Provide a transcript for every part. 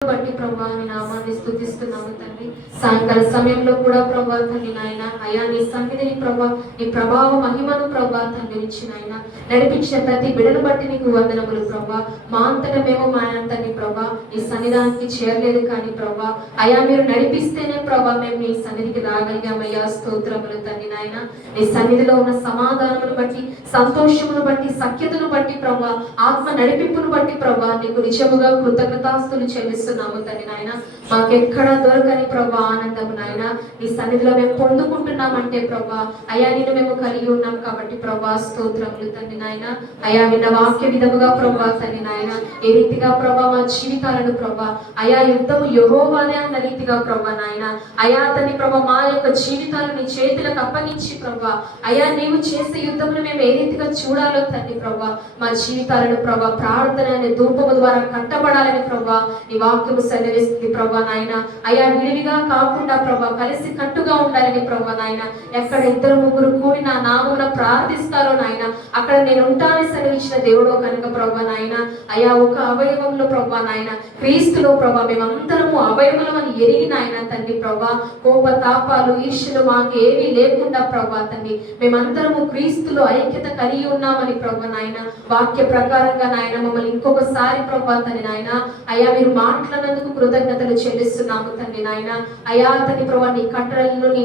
బట్టి ప్రభా నీ నామాన్ని స్తుతిస్తున్నాము తండ్రి. సాయంకాల సమయంలో కూడా ప్రభా తండ్రి నాయన అయా నీ సన్నిధిని ప్రభా నీ ప్రభావ మహిమను ప్రభా తండ్రి నుంచి నాయన నడిపించిన ప్రతి బిడను బట్టి నీకు వందనములు ప్రభా. మా అంతటా మేము మా తండ్రి ప్రభా నీ సన్నిధానికి చేరలేదు కానీ ప్రభా అయా మీరు నడిపిస్తేనే ప్రభా మేము నీ సన్నిధికి రాగలిగామయ్యా. స్తోత్రములు తండ్రి నాయన. నీ సన్నిధిలో ఉన్న సమాధానమును బట్టి, సంతోషమును బట్టి, సఖ్యతను బట్టి ప్రభా, ఆత్మ నడిపింపును బట్టి ప్రభా నీకు నిజముగా కృతజ్ఞతాస్తులు చెల్లిస్తున్నాము తండ్రి నాయన. మాకెక్కడా దొరకని ప్రభా ఆనందము నాయన నీ సన్నిధిలో మేము పొందుకుంటున్నామంటే ప్రభా అయా నిన్ను మేము కలిగి ఉన్నాం కాబట్టి ప్రభా స్తోత్రములు తండ్రి నాయన. అయా విన్న వాక్య విధముగా ప్రభా తండ్రి నాయన ఏ రీతిగా ప్రభా మా జీవితాలను ప్రభా అయా యుద్ధము యెహోవాదే అన్న రీతిగా ప్రభా నాయన అయా తండ్రి ప్రభా మా యొక్క జీవితాలను నీ చేతులకు అప్పగించి ప్రభా అయా నీవు చేసే యుద్ధమును మేము ఏ రీతిగా చూడాలో తండ్రి ప్రభా మా జీవితాలను ప్రభా ప్రార్థన అనే ధూపము ద్వారా కట్టబడాలని ప్రభా నీ వాక్యము సెలవిస్తుంది ప్రభా నాయన. అయా విడివిగా కాకుండా ప్రభా కలిసి కట్టుగా ఉండాలని ప్రభా నాయన. ఎక్కడ ఇద్దరు ముగ్గురు కూడి నా నామమున ప్రార్థిస్తారో నాయన అక్కడ నేను ఉంటానని సెలవిచ్చిన దేవుడో కనుక ప్రభా నాయన అయా ఒక అవయవంలో ప్రభా నాయన క్రీస్తులో ప్రభా మేమందరము అవయవలం అని ఎరిగి నాయన తండ్రి ప్రభా కోప తాపాలు ఈర్ష్యలు మాకు ఏమీ లేకుండా ప్రభా తండ్రి మేమందరము క్రీస్తులో ఐక్యత కలిగి ఉన్నామని ప్రభా నాయన వాక్య ప్రకారంగా నాయన మమ్మల్ని ఇంకొకసారి ప్రభా తండ్రి నాయన అయా మీరు మాట్లాడినందుకు కృతజ్ఞతలు చెల్లిస్తున్నాము తండ్రి నాయన. అయా తండ్రి ప్రభా నీ కట్టడలను నీ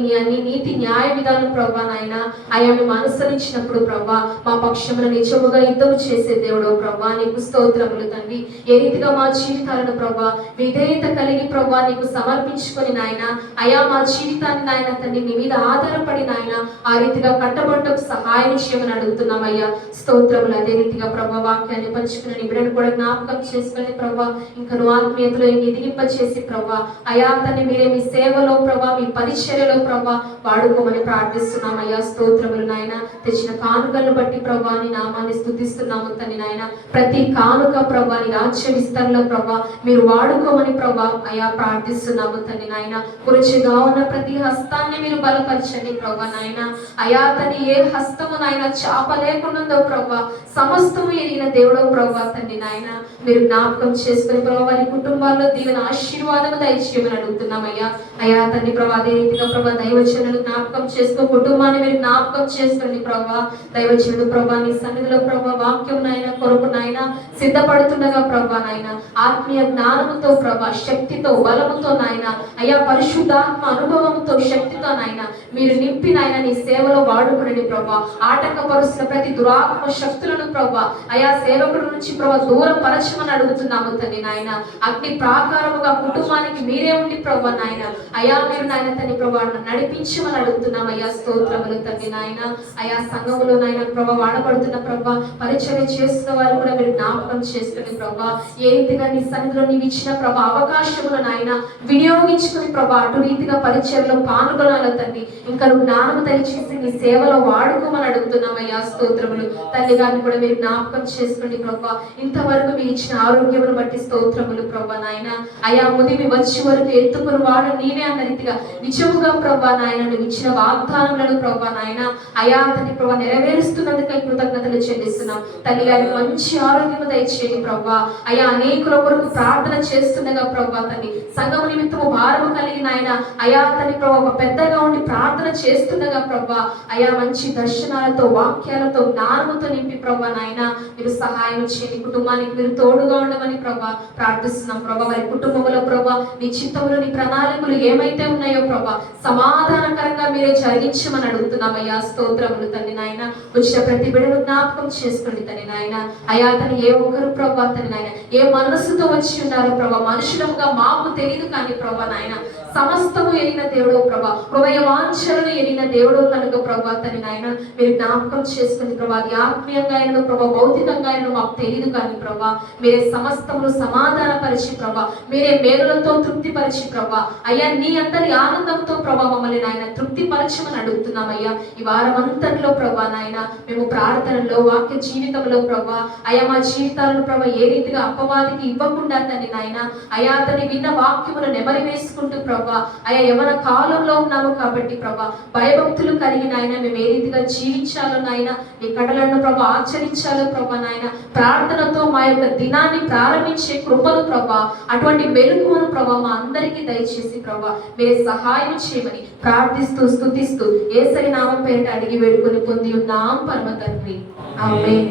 నీతి న్యాయ విధానం ప్రభా నాయన అయా మేము అనుసరించినప్పుడు ప్రభా మా పక్షమును నిజముగా యుద్ధము చేసే దేవుడు ప్రభా నీకు స్తోత్రములు తండ్రి. ఏ రీతిగా మా జీవితాలను ప్రభా విధేయత కలిగి ప్రభా నీకు సమర్పించుకొని నాయన అయా మా జీవితాన్ని నాయన తండ్రి నీ మీద ఆధారపడి నాయన ఆ రీతిగా కట్టబడ్డకు సహాయం చేయమని అడుగుతున్నామయ్యా. స్తోత్రములు. అదే రీతిగా ప్రభా వాక్యాన్ని పంచుకుని నీ బిడ్డను కూడా జ్ఞాపకం చేసుకుని ప్రభా ఇంకా నువ్వు ఆత్మీయతలో ఎదిగింప చేసి ప్రభా అయా తండ్రి మీరే మీ సేవలో ప్రభా మీ పరిచర్యలో ప్రభా వాడుకోమని ప్రార్థిస్తున్నామయ్యా. స్తోత్రములు నాయన. తెచ్చిన కానుకలను బట్టి ప్రభా నీ నామాన్ని స్తుతిస్తున్నాము తండ్రి నాయన. ప్రతి కానుక ప్రభా నీ రాజ్య విస్తరణలో ప్రభా మీరు వాడుకోమని ప్రభా అయా ప్రార్థిస్తున్నాము తండ్రి నాయన. కురుచిగా ఉన్న ప్రతి హస్తాన్ని మీరు బలపరచండి ప్రభా నాయన. అయా తండ్రి ఏ హస్తము నాయన చాప లేకుండా ప్రభా సమస్తము ఎరిగిన దేవుడో ప్రభా తండ్రి నాయన మీరు జ్ఞాపకం చేసుకుని ప్రభా వారి కుటుంబాల్లో దీవెన ఆశీర్వాదము దయచేయమని అడుగుతున్నామయ్యా. అయా తండ్రి ప్రభా అదే రీతిగా ప్రభా దైవజనులు జ్ఞాపకం చేసుకో కుటుంబాన్ని మీరు జ్ఞాపకం చేసుకోండి ప్రభా. దైవజనుడు ప్రభా నీ సన్నిధిలో ప్రభా వాక్యం నాయన కొరకు నాయన సిద్ధపడుతుండగా ప్రభా నాయన ఆత్మీయ జ్ఞానముతో ప్రభా శక్తితో బలముతో నాయన అయా పరిశుద్ధాత్మ అనుభవంతో శక్తితో నాయన మీరు నింపి నాయన నీ సేవలో వాడుకుని ప్రభా ఆటంకపరుస్తున్న ప్రతి దురాత్మ శక్తులను ప్రభా అయా సేవకుడి నుంచి ప్రభా దూరం పరచమని అడుగుతున్నాము తండ్రి నాయన. అగ్ని ప్రాకారముగా కుటుంబానికి మీరే ఉండి ప్రభా నాయన అయా మీరు నాయన తండ్రి ప్రభా నడిపించమని అడుగుతున్నాం అయ్యా. స్తోత్రములు తండ్రి నాయన. అయా సంఘములో నాయన ప్రభా వాడబడుతున్న ప్రభా పరిచర్య చేస్తున్న వారు కూడా మీరు జ్ఞాపకం చేసుకుని ప్రభా ఏ రీతిగా నీ సన్నిధిలో నీవు ఇచ్చిన ప్రభా అవకాశములు నాయన వినియోగించుకుని ప్రభా అటు రీతిగా పరిచర్యలో పాల్గొనాలి తండ్రి. ఇంకా నువ్వు జ్ఞానము దయచేసి నీ సేవలో వాడుకోమని అడుగుతున్నాం అయ్యా. స్తోత్రములు. తల్లి గారిని కూడా మీరు జ్ఞాపకం చేసుకోండి ప్రభా. ఇంతవరకు మీరు ఇచ్చిన ఆరోగ్యమును బట్టి స్తోత్రములు ప్రభా నాయన. అయా ముదిమి వచ్చి వరకు ఎత్తుకుని వాడు నీవే అన్న రీతిగా నిజముగా ప్రభా నాయన నువ్వు ఇచ్చిన వాగ్దానములను ప్రభా నాయన అయా తండ్రి ప్రభా నెరవేరుస్తున్నందుకై కృతజ్ఞతలు చెల్లిస్తున్నాం. తల్లి గారికి మంచి ఆరోగ్యము దయచేయండి ప్రభా. అయా అనేకుల కొరకు ప్రార్థన చేస్తుండగా ప్రభా తండ్రి సంఘము నిమిత్తము భారము కలిగిన ఆయన అయా తండ్రి ప్రభా ఒక పెద్దగా ఉండి ప్రార్థన చేస్తుండగా ప్రభా అయా మంచి దర్శనాలతో వాక్యాలతో జ్ఞానముతో నింపి ప్రభా నాయన మీరు సహాయం చేయండి. కుటుంబానికి మీరు తోడుగా ఉండమని ప్రభా ప్రార్థిస్తున్నాం ప్రభా. వారి కుటుంబంలో ప్రభా నీ చిత్తములు నీ ప్రణాళికలు ఏమైతే ఉన్నాయో ప్రభా సమాధానకరంగా మీరే జరిగించమని అడుగుతున్నామయ్యా. స్తోత్రములు తండ్రి నాయన. వచ్చిన ప్రతి బిడ్డను జ్ఞాపకం చేసుకోండి తండ్రి నాయన. అయా తను ఏ ఒక్కరు ప్రభా తండ్రి నాయన ఏ మనస్సుతో వచ్చి ఉన్నారో ప్రభా మనుషులంగా మాకు తెలియదు కానీ ప్రభా నాయన సమస్తము ఎరిగిన దేవుడు ప్రభా హృదయ వాంఛలను ఎరిగిన దేవుడు కనుక ప్రభా తండ్రి నాయన మీరు జ్ఞాపకం చేసుకుని ప్రభా అది ఆత్మీయంగా అయిన ప్రభా భౌతికంగా అయిన మాకు తెలియదు కానీ ప్రభా మీరే సమస్తమును సమాధానపరిచి ప్రభా మీరే మేలులతో తృప్తిపరిచి ప్రభా అయ్యా నీ అందరి ఆనందంతో ప్రభా మమ్మల్ని నాయన తృప్తిపరచమని అడుగుతున్నామయ్యా. ఈ వారం అంతట్లో ప్రభా నాయన మేము ప్రార్థనలో వాక్య జీవితంలో ప్రభా అయా మా జీవితాలను ప్రభా ఏ రీతిగా అపవాదికి ఇవ్వకుండా తండ్రి నాయన అయా తని విన్న వాక్యమును నెమరి వేసుకుంటూ ప్రభా అయా యవన కాలంలో ఉన్నాము కాబట్టి ప్రభా భయభక్తులు కలిగిన ఆయన మేము ఏ రీతిగా జీవించాలో నాయన నీ కటలను ప్రభా ఆచరించాలో ప్రభా నాయన ప్రార్థనతో మా యొక్క దినాన్ని ప్రారంభించే కృపను ప్రభా అటువంటి మెలకువను ప్రభా మా అందరికీ దయచేసి ప్రభా మీరే సహాయం చేయమని ప్రార్థిస్తూ స్తుతిస్తూ యేసయ్య నామం పేరిట అడిగి వేడుకొని పొంది ఉన్నాం పరమ తండ్రి. ఆమేన్.